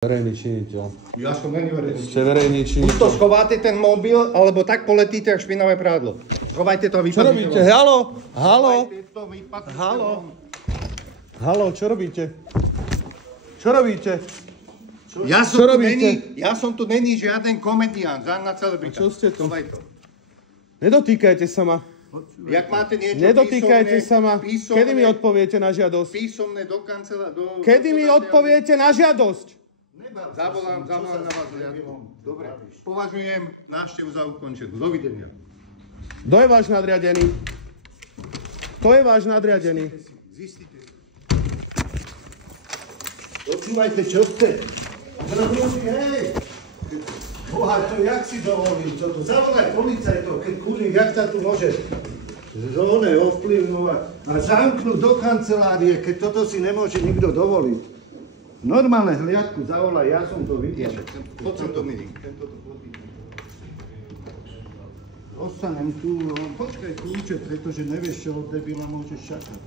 Verejný činiteľ. Ja som není verejný. Ste verejný Buď činiteľ. to schováte ten mobil, alebo tak poletíte jak špinavé prádlo. Schovajte to a Čo vypadnite. robíte? Haló? Haló? Schovajte to, vypadnite Haló? von. Haló, čo robíte? Čo robíte? Ja som tu není žiaden komedián, žiadna celebrita. A čo ste tu? Schovaj to. Nedotýkajte sa ma. Jak máte niečo Nedotýkajte sa ma. písomné, Kedy mi odpoviete na žiadosť? písomné do kancelárie. Kedy mi odpoviete na žiadosť? Zavolám na vás riadku. Dobre. Považujem návštevu za ukončenú. Dovidenia. Kto je váš nadriadený? Kto je váš nadriadený? Zistite. Počúvajte, čo ste? Hej! Boha, to jak si dovolil toto? Zavolaj policajtov, keď kúrik, jak sa tu môže zóne ovplyvňovať a zamknúť do kancelárie, keď toto si nemôže nikto dovoliť. Normálne hliadku zavolaj, ja som to videl. Poď sem, Dominik. Tento to podpíš. Ostanem tu, počkaj kľúče, pretože nevieš, čo od debila môžeš čakať.